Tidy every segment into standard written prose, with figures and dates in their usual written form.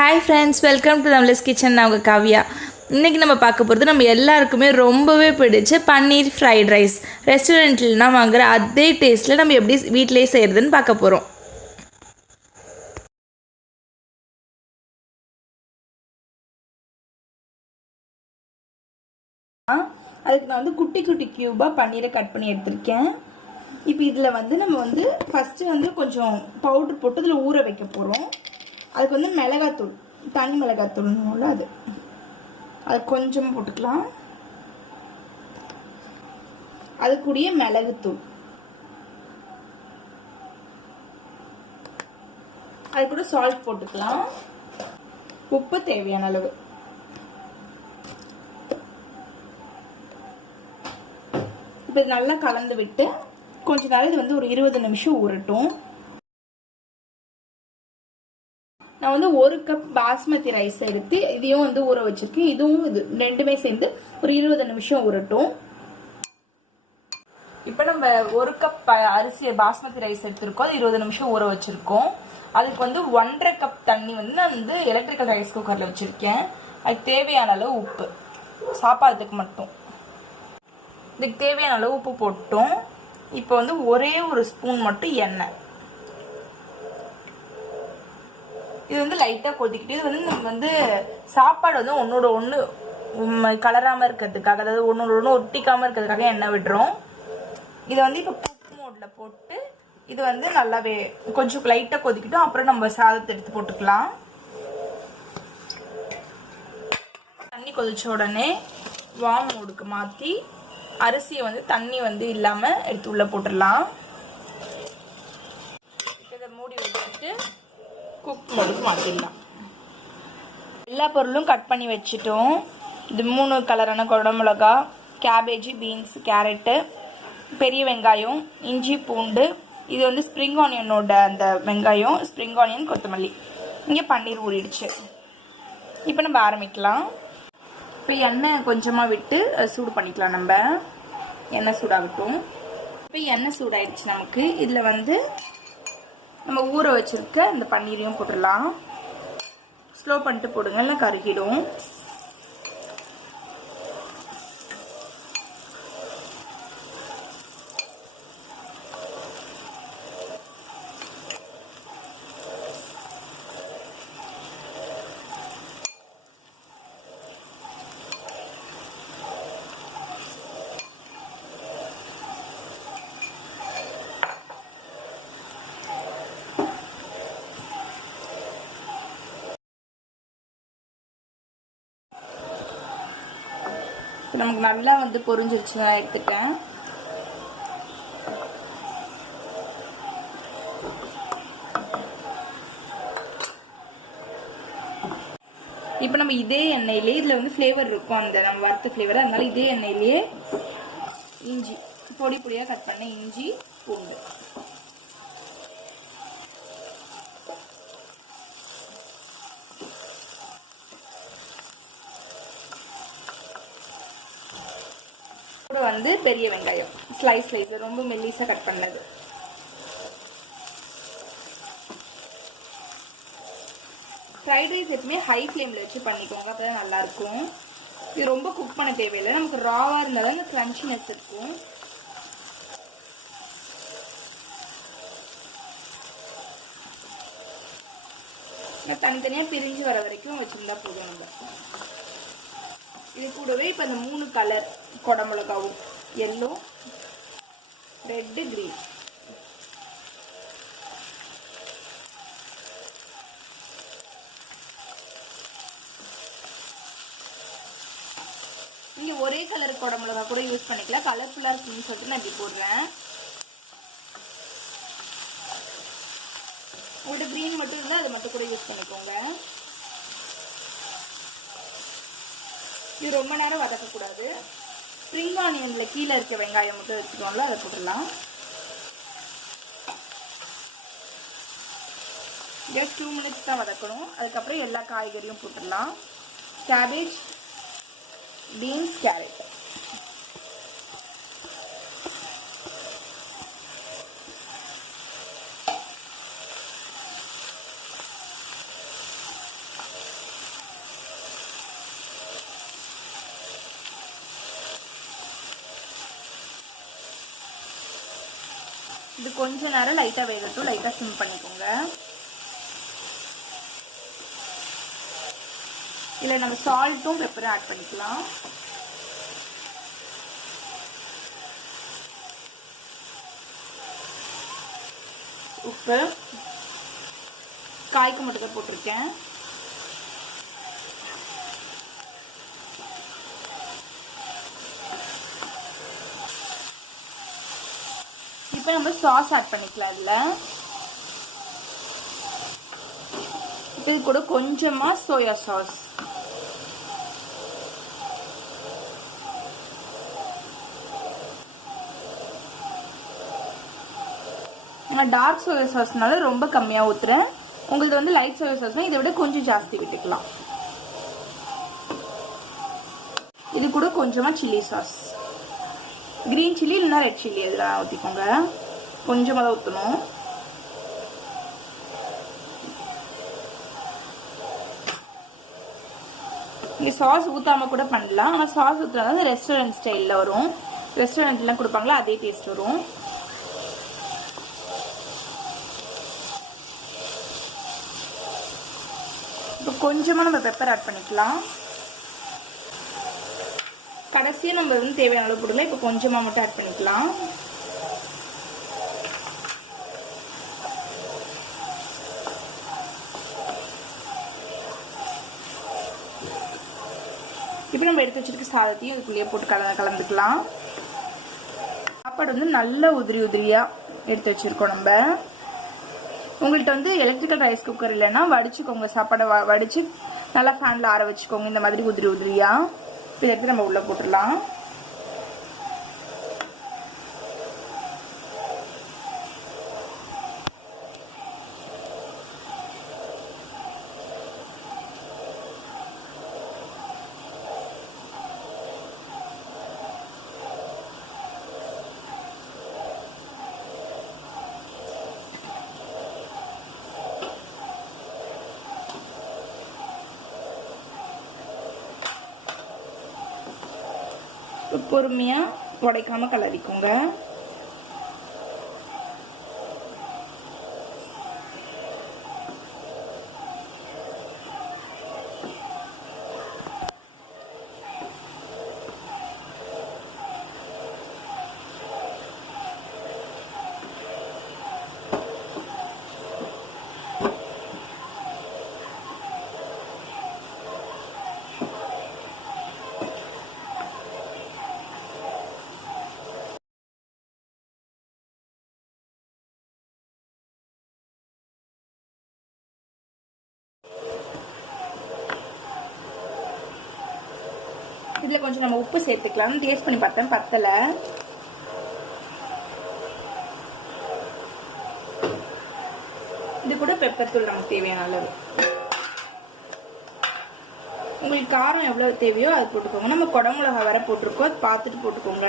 Hi friends, welcome to Tamizhar's kitchen. நான் உங்கள் காவியா. இன்றைக்கி நம்ம பார்க்க போகிறது நம்ம எல்லாருக்குமே ரொம்பவே பிடிச்ச பன்னீர் ஃப்ரைட் ரைஸ். ரெஸ்டாரண்ட்லாம் வாங்குகிற அதே டேஸ்ட்டில் நம்ம எப்படி வீட்டிலேயே செய்கிறதுன்னு பார்க்க போகிறோம். அதுக்கு நான் வந்து குட்டி குட்டி க்யூபாக பன்னீரை கட் பண்ணி எடுத்திருக்கேன். இப்போ இதில் வந்து நம்ம ஃபஸ்ட்டு கொஞ்சம் பவுட்ரு போட்டு இதில் ஊற வைக்க போகிறோம். அதுக்கு மிளகாத்தூள், தனி மிளகாத்தூள்னு அது கொஞ்சம் போட்டுக்கலாம். அது கூடிய மிளகுத்தூள், அது கூட சால்ட் போட்டுக்கலாம். உப்பு தேவையான அளவு. இப்போ நல்லா கலந்து விட்டு கொஞ்ச நேரம் இது ஒரு 20 நிமிஷம் ஊறட்டும். நான் 1 கப் பாஸ்மதி ரைஸ் எடுத்து இதையும் ஊற வச்சிருக்கேன். இதுவும் இது ரெண்டுமே சேர்ந்து ஒரு 20 நிமிஷம் ஊறட்டும். இப்போ நம்ம 1 கப் அரிசி பாஸ்மதி ரைஸ் எடுத்திருக்கோம். அது 20 நிமிஷம் ஊற வச்சிருக்கோம். அதுக்கு 1.5 கப் தண்ணி நான் எலக்ட்ரிக்கல் ரைஸ் குக்கர்ல வச்சிருக்கேன். அதுக்கு தேவையான அளவு உப்பு, சாப்பாடுக்கு மட்டும். இதுக்கு தேவையான அளவு உப்பு போட்டோம். இப்போ ஒரே ஒரு ஸ்பூன் மட்டும் எண்ணெய். இது லைட்டாக கொதிக்கிட்டு இது நம்ம சாப்பாடு ஒன்னோட ஒன்று கலராமல் இருக்கிறதுக்காக, அதாவது ஒன்னோட ஒன்று ஒட்டிக்காமல் இருக்கிறதுக்காக எண்ணெய் விடுறோம். இதை இப்போ குக் மோடில் போட்டு இது நல்லாவே கொஞ்சம் லைட்டாக கொதிக்கிட்டோம். அப்புறம் நம்ம சாதத்தை எடுத்து போட்டுக்கலாம். தண்ணி கொதிச்ச உடனே வார்ம் மோடுக்கு மாற்றி அரிசியை தண்ணி இல்லாமல் எடுத்து உள்ளே போட்டுடலாம். இதை மூடி வச்சுட்டு குக் மோடுக்கு மாற்றிடலாம். எல்லா பொருளும் கட் பண்ணி வச்சுட்டோம். இது 3 கலரான குடமிளகா, கேபேஜ், பீன்ஸ், கேரட்டு, பெரிய வெங்காயம், இஞ்சி, பூண்டு. இது ஸ்ப்ரிங் ஆனியனோட அந்த வெங்காயம், ஸ்ப்ரிங் ஆனியன், கொத்தமல்லி. இங்கே பன்னீர் ஊறிடுச்சு. இப்போ நம்ம ஆரம்பிக்கலாம். இப்போ எண்ணெய் கொஞ்சமாக விட்டு சூடு பண்ணிக்கலாம். நம்ம எண்ணெய் சூடாகட்டும். இப்போ எண்ணெய் சூடாயிடுச்சு நமக்கு. இதில் நம்ம ஊற வச்சிருக்க இந்த பன்னீரையும் போட்டுடலாம். ஸ்லோ பண்ணிட்டு போடுங்க, இல்லை கருகிடும். நமக்கு நல்லா பொரிஞ்சிருச்சு. நான் எடுத்துட்டேன். இப்போ நம்ம இதே எண்ணெயிலே இதில் ஃப்ளேவர் இருக்கும், அந்த நம்ம வறுத்த ஃப்ளேவர். அதனால இதே எண்ணெயிலேயே இஞ்சி பொடி பொடியாக கட் பண்ண இஞ்சி, பூண்டு, பெரிய வெங்காயம் ஸ்லைஸ் ரொம்ப மெல்லிசா கட் பண்ணது. ஃப்ரைட் ரைஸ் எப்பவுமே ஹை ஃப்ளேம்ல வச்சு பண்ணிக்கோங்க, அப்பதான் நல்லா இருக்கும். இது ரொம்ப குக் பண்ண தேவையில்லை. நமக்கு ராவா இருந்தாலும் அந்த கிரன்ச்சினஸ் இருக்கும். தனித்தனியா பிரிஞ்சு வர வரைக்கும் வச்சிருந்தா போதும். நம்ம இது கூடவே இப்ப அந்த 3 கலர் குடமிளகாவும், எல்லோ, ரெட், கிரீன். நீங்க ஒரே கலர் குடமிளகா கூட யூஸ் பண்ணிக்கலாம். கலர்ஃபுல்லா இருக்குன்னு சொல்லிட்டு நான் இப்படி போடுறேன். உங்கள்கிட்ட கிரீன் மட்டும் இருந்தா அதை மட்டும் கூட யூஸ் பண்ணிக்கோங்க. இது ரொம்ப நேரம் வதக்கக்கூடாது. ஸ்ப்ரிங் ஆனியன்ல கீழே இருக்க வெங்காயம் மட்டும் வச்சுக்கோங்களா, அதை போட்டுடலாம். ஜஸ்ட் 2 மினிட்ஸ் தான் வதக்கணும். அதுக்கப்புறம் எல்லா காய்கறியும் போட்டுடலாம். Cabbage, beans, carrot. இது கொஞ்ச நேரம் லைட்டாக வேகட்டும். லைட்டாக சிம் பண்ணிக்கோங்க. இதில் நம்ம சால்ட்டும் பெப்பரும் ஆட் பண்ணிக்கலாம். உப்பு காய்க்கு மட்டும் தான் போட்டிருக்கேன். இப்போ நம்ம சாஸ் ஆட் பண்ணிக்கலாம். அதில் இது கூட கொஞ்சமாக சோயா சாஸ், நான் டார்க் சோயா சாஸ்னால ரொம்ப கம்மியாக ஊற்றுறேன். உங்களுக்கு வந்து லைட் சோயா சாஸ்னா இதை விட கொஞ்சம் ஜாஸ்தி விட்டுக்கலாம். இது கூட கொஞ்சமாக சில்லி சாஸ், கிரீன் சில்லி இல்லைன்னா ரெட் சில்லி அதெல்லாம் ஊற்றிக்கோங்க. கொஞ்சமாக தான் ஊற்றணும். இங்கே சாஸ் ஊற்றாமல் கூட பண்ணலாம். ஆனால் சாஸ் ஊற்றுறது ரெஸ்டாரண்ட் ஸ்டைலில் வரும். ரெஸ்டாரண்ட்லாம் கொடுப்பாங்களா அதே டேஸ்ட் வரும். இப்போ கொஞ்சமாக நம்ம பெப்பர் ஆட் பண்ணிக்கலாம். கடைசியாக நம்ம வந்து தேவையான அளவு போடலாம். இப்போ கொஞ்சமாக மட்டும் ஆட் பண்ணிக்கலாம். இப்போ நம்ம எடுத்து வச்சிருக்க சாதத்தையும் இதுக்குள்ளேயே போட்டு கலந்துக்கலாம். சாப்பாடு வந்து நல்ல உதிரி உதிரியாக எடுத்து வச்சிருக்கோம். நம்ம உங்கள்கிட்ட வந்து எலக்ட்ரிக்கல் ரைஸ் குக்கர் இல்லைன்னா வடிச்சுக்கோங்க. சாப்பாடை வடித்து நல்லா ஃபேனில் ஆற வச்சுக்கோங்க. இந்த மாதிரி உதிரி உதிரியாக இதை எடுத்து நம்ம உள்ளே போட்டுடலாம். பொறுமையாக உடைக்காம கலரிக்கோங்க. இதில் கொஞ்சம் நம்ம உப்பு சேர்த்துக்கலாம். டேஸ்ட் பண்ணி பார்த்தேன், பத்தலை. இது கூட பெப்பர் தூள் நமக்கு தேவையான அளவு. உங்களுக்கு காரம் எவ்வளோ தேவையோ அது போட்டுக்கோங்க. நம்ம குடமிளகா வர போட்டிருக்கோம், அது பார்த்துட்டு போட்டுக்கோங்க.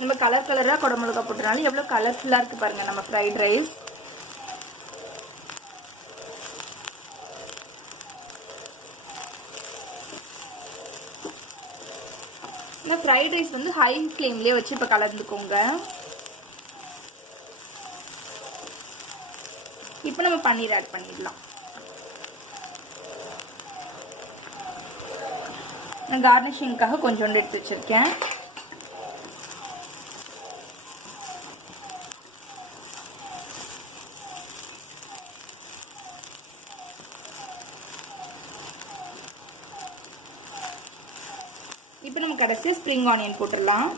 நம்ம கலர் கலராக குடமிளகா போட்டனால எவ்வளோ கலர்ஃபுல்லாக இருக்குது பாருங்கள் நம்ம ஃப்ரைட் ரைஸ். இந்த ஃப்ரைட் ரைஸ் வந்து ஹை ஃப்ளேம்லேயே வச்சு இப்போ கலந்துக்கோங்க. இப்போ நம்ம பன்னீர் ஆட் பண்ணிடலாம். நான் கார்னிஷிங்காக கொஞ்சோண்டு எடுத்து வச்சுருக்கேன். இப்போ நம்ம கடைசியாக ஸ்ப்ரிங் ஆனியன் போட்டுடலாம்.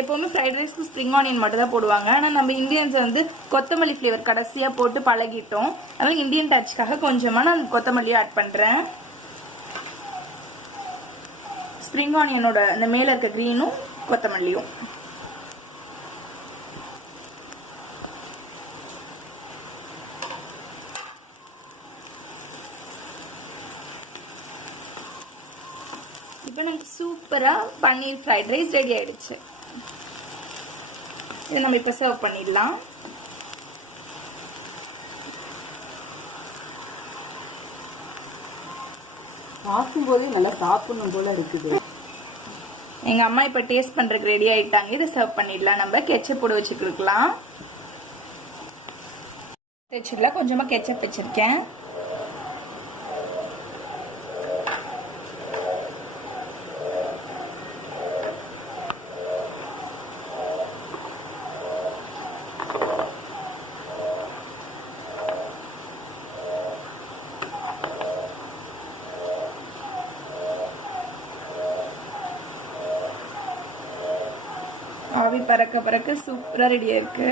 எப்போவுமே ஃப்ரைட் ரைஸ்க்கு ஸ்ப்ரிங் ஆனியன் மட்டும் தான் போடுவாங்க. ஆனால் நம்ம இந்தியன்ஸ் வந்து கொத்தமல்லி ஃப்ளேவர் கடைசியாக போட்டு பழகிட்டோம். அதனால் இந்தியன் டச்சுக்காக கொஞ்சமாக நான் கொத்தமல்லியும் ஆட் பண்ணுறேன். ஸ்ப்ரிங் ஆனியனோட இந்த மேலே இருக்க க்ரீனும் கொத்தமல்லியும். இப்போ நமக்கு சூப்பராக பன்னீர் ஃப்ரைட் ரைஸ் ரெடி ஆயிடுச்சு. இதை நம்ம இப்போ சர்வ் பண்ணிடலாம். பார்க்கும்போதே நல்லா சாப்பிடணும் போல இருக்குது. எங்கள் அம்மா இப்போ டேஸ்ட் பண்ணுறதுக்கு ரெடி ஆகிட்டாங்க. இதை சர்வ் பண்ணிடலாம். நம்ம கெச்சப் போட்டு வச்சுக்கலாம். வச்சுக்கலாம். கொஞ்சமாக கெச்சப் வச்சுருக்கேன். ஆவி பறக்க பறக்க சூப்பராக ரெடியாக இருக்கு.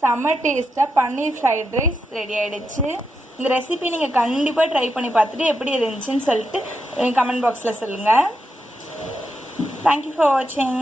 செம்ம டேஸ்ட்டாக பன்னீர் ஃப்ரைட் ரைஸ் ரெடி ஆகிடுச்சு. இந்த ரெசிபி நீங்கள் கண்டிப்பாக ட்ரை பண்ணி பார்த்துட்டு எப்படி இருந்துச்சுன்னு சொல்லிட்டு கமெண்ட் பாக்ஸில் சொல்லுங்கள். தேங்க்யூ ஃபார் வாட்சிங்.